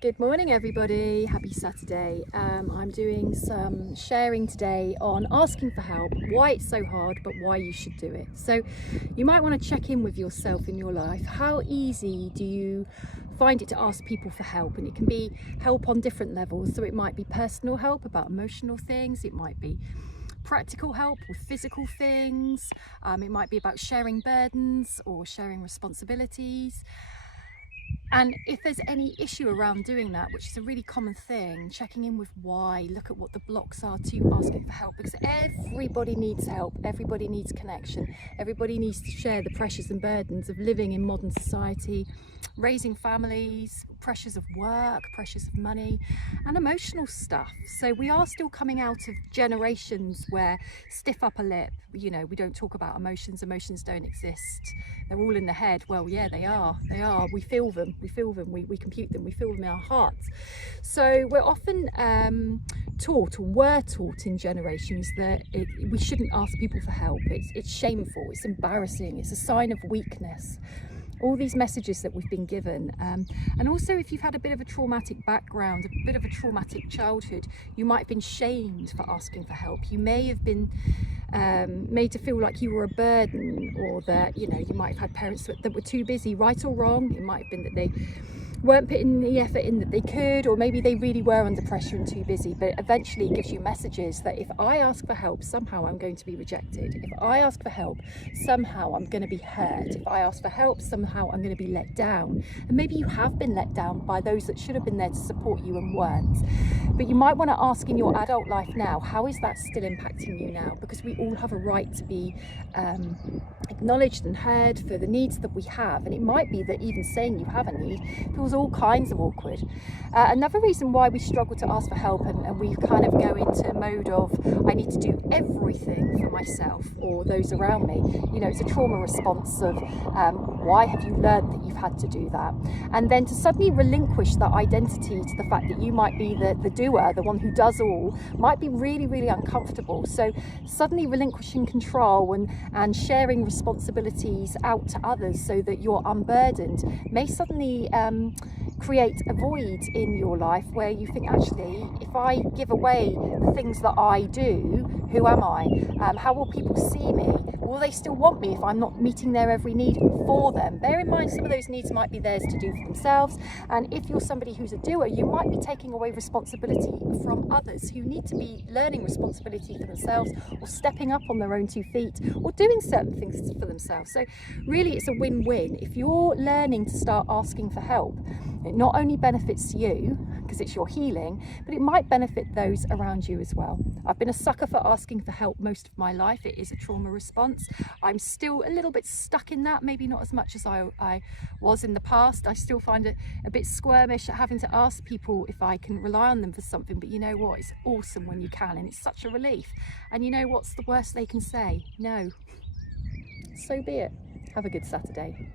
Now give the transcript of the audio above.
Good morning everybody, happy Saturday. I'm doing some sharing today on asking for help, why it's so hard but why you should do it. So you might want to check in with yourself in your life. How easy do you find it to ask people for help? And it can be help on different levels. So it might be personal help about emotional things, it might be practical help with physical things, it might be about sharing burdens or sharing responsibilities. And if there's any issue around doing that, which is a really common thing, checking in with why, look at what the blocks are to asking for help, because everybody needs help, everybody needs connection, everybody needs to share the pressures and burdens of living in modern society, raising families, pressures of work, pressures of money, and emotional stuff. So we are still coming out of generations where stiff upper lip, you know, we don't talk about emotions don't exist, they're all in the head. Well, yeah, they are, we feel them, we compute them, we feel them in our hearts. So we're often taught, or were taught in generations, that we shouldn't ask people for help. It's shameful, it's embarrassing, it's a sign of weakness. All these messages that we've been given, and also if you've had a bit of a traumatic background, a bit of a traumatic childhood, you might have been shamed for asking for help. You may have been made to feel like you were a burden, or that, you know, you might have had parents that were too busy, right or wrong. It might have been that they weren't putting the effort in that they could, or maybe they really were under pressure and too busy. But eventually it gives you messages that if I ask for help, somehow I'm going to be rejected. If I ask for help, somehow I'm going to be hurt. If I ask for help, somehow I'm going to be let down. And maybe you have been let down by those that should have been there to support you and weren't. But you might want to ask in your adult life now, how is that still impacting you now? Because we all have a right to be acknowledged and heard for the needs that we have. And it might be that even saying you have a need feels all kinds of awkward. Another reason why we struggle to ask for help, and we kind of go into a mode of, I need to do everything for myself or those around me. You know, it's a trauma response of why have you learned that you've had to do that? And then to suddenly relinquish that identity to the fact that you might be the doer, the one who does all, might be really, really uncomfortable. So suddenly relinquishing control and sharing responsibilities out to others so that you're unburdened may suddenly create a void in your life where you think, actually, if I give away the things that I do, who am I? How will people see me? Will they still want me if I'm not meeting their every need for them? Bear in mind, some of those needs might be theirs to do for themselves. And if you're somebody who's a doer, you might be taking away responsibility from others who need to be learning responsibility for themselves, or stepping up on their own 2 feet, or doing certain things for themselves. So really, it's a win-win. If you're learning to start asking for help, it not only benefits you because it's your healing, but it might benefit those around you as well. I've been a sucker for asking for help most of my life. It is a trauma response. I'm still a little bit stuck in that, maybe not as much as I was in the past. I still find it a bit squirmish at having to ask people if I can rely on them for something, but you know what, it's awesome when you can, and it's such a relief. And you know what's the worst they can say? No. So be it. Have a good Saturday.